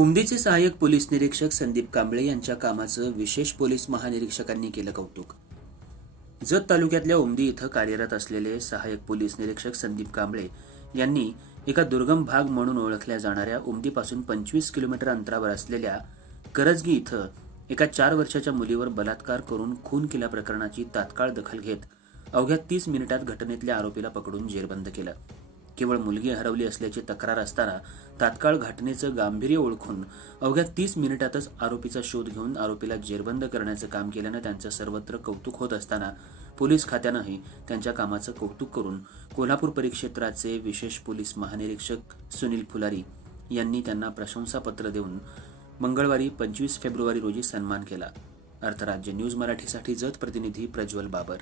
उमदीचे सहाय्यक पोलीस निरीक्षक संदीप कांबळे यांच्या कामाचं विशेष पोलीस महानिरीक्षकांनी केलं कौतुक. जत तालुक्यातल्या उमदी इथं कार्यरत असलेले सहाय्यक पोलीस निरीक्षक संदीप कांबळे यांनी एका दुर्गम भाग म्हणून ओळखल्या जाणाऱ्या उमदीपासून पंचवीस किलोमीटर अंतरावर असलेल्या करजगी इथं एका चार वर्षाच्या मुलीवर बलात्कार करून खून केल्या प्रकरणाची तात्काळ दखल घेत अवघ्या तीस मिनिटात घटनेतल्या आरोपीला पकडून जेरबंद केलं. केवळ मुलगी हरवली असल्याची तक्रार असताना तात्काळ घटनेचं गांभीर्य ओळखून अवघ्या तीस मिनिटातच आरोपीचा शोध घेऊन आरोपीला जेरबंद करण्याचं काम केल्यानं त्यांचं सर्वत्र कौतुक होत असताना पोलीस खात्यानंही त्यांच्या कामाचं कौतुक करून कोल्हापूर परिक्षेत्राचे विशेष पोलीस महानिरीक्षक सुनील फुलारी यांनी त्यांना प्रशंसापत्र देऊन मंगळवारी पंचवीस फेब्रुवारी रोजी सन्मान केला. अर्थराज्य न्यूज मराठीसाठी जत प्रतिनिधी प्रज्वल बाबर.